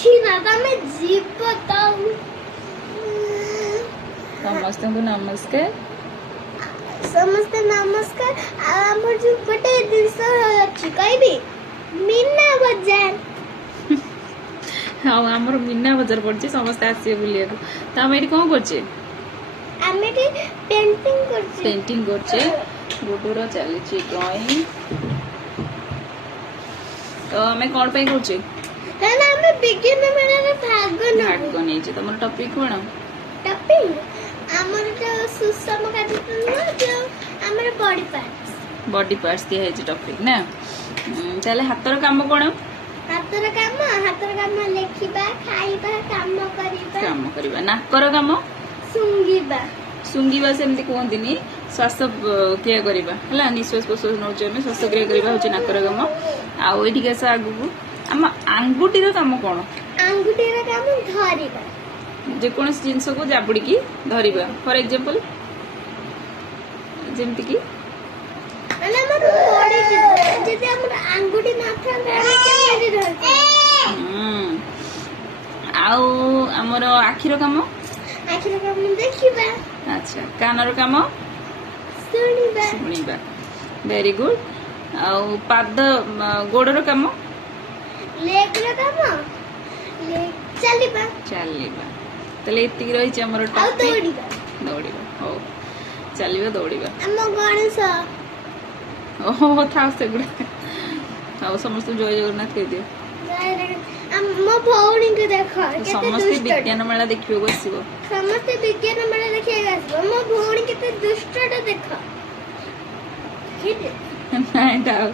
କିଛି ନା ତମେ ଯିବ ତ। ସମସ୍ତଙ୍କୁ ନମସ୍କାର। ସମସ୍ତେ ନମସ୍କାର। ଆଉ ଆମର ଯୋଉ ଗୋଟେ ଜିନିଷ ଅଛି କହିବି, ମୀନା ବଜାର। ଆଉ ଆମର ମୀନା ବଜାର ପଡିଛି, ସମସ୍ତେ ଆସିବେ ବୁଲିବାକୁ। ତ ଆମେ ଏଠି କଣ କରୁଛେ? ଆମେ ଏଠି ପେଣ୍ଟିଂ କରୁଛୁ। ପେଣ୍ଟିଂ କରୁଛେ। ଗୁଡୁର ଚାଲିଛି ଡ୍ରଇଂ। ତ ଆମେ କଣ ପାଇଁ କରୁଛେ? କାରଣ ଆମେ ବିଜ୍ଞାନ ମେଳାରେ ଭାଗ ନେବୁ। ନେଇଛେ। ତମର ଟପିକ କଣ? ଟପିଂ ଆମର ଯୋଉ ସୁଷମ କାର୍ଯ୍ୟକ୍ରମ ଯୋଉ ଆମର ବଡି ପାର୍ଟସ୍। ବଡି ପାର୍ଟସ୍ ଦିଆ ହେଇଛି ଟପିକ ନା। ତାହେଲେ ହାତର କାମ କଣ? ହାତର କାମ ଲେଖିବା, ଖାଇବା, କାମ କରିବା। ନାକର କାମ? ଶୁଙ୍ଘିବା। ଶୁଙ୍ଘିବା ସେମିତି କୁହନ୍ତିନି, ଶ୍ୱାସକ୍ରିୟା କରିବା ହେଲା। ନିଶ୍ୱାସ ପ୍ରଶ୍ୱାସ ନଉଛେ ଆମେ, ଶ୍ୱାସକ୍ରିୟା କରିବା ହଉଛି ନାକର କାମ। ଆଉ ଏଇଠିକି ଆସ ଆଗକୁ। ଆମ ଆଙ୍ଗୁଠିର କାମ କଣ? ଆଙ୍ଗୁଠିର କାମ ଧରିବା। ଯେକୌଣସି ଜିନିଷକୁ ଜାବୁଡିକି ଧରିବା। ଫର ଏକ୍ସାମ୍ପଲ ଯେମିତି କି ମାନେ ଆମର ପଡିଯିବ, ଯଦି ଆମର ଆଙ୍ଗୁଠି ନଥାନ୍ତା ଆମେ କେମିତି ଧରିଥାନ୍ତେ? ଆଉ ଆମର ଆଖିର କାମ? ଆଖିର କାମ ଦେଖିବା। ଆଚ୍ଛା, କାନର କାମ? ଶୁଣିବା। Very good. ଆଉ ପାଦ ଗୋଡର କାମ? ଲେଗର କାମ ଚାଲିବା। ତାହେଲେ ଏତିକି ରହିଛି ଆମର ଟପିକ। ଦୌଡ଼ିବା। ହଉ, ଚାଲିବା, ଦୌଡ଼ିବା। ଆମ ଗଣେଶ। ଓହୋ, ଥାଉ ସେଗୁଡା। ଆଉ ସମସ୍ତଙ୍କୁ ଜୟ ଜଗନ୍ନାଥ କହିଦିଅ। ମୋ ଭଉଣୀଙ୍କୁ ଦେଖ, ସମସ୍ତେ ବିଜ୍ଞାନ ମେଳା ଦେଖିବାକୁ ଆସିବ। ସମସ୍ତେ ବିଜ୍ଞାନ ମେଳା ଦେଖିବାକୁ ଆସିବ। ମୋ ଭଉଣୀ କେତେ ଦୁଷ୍ଟଟା ଦେଖ। ନାଇଁ ଥାଉ।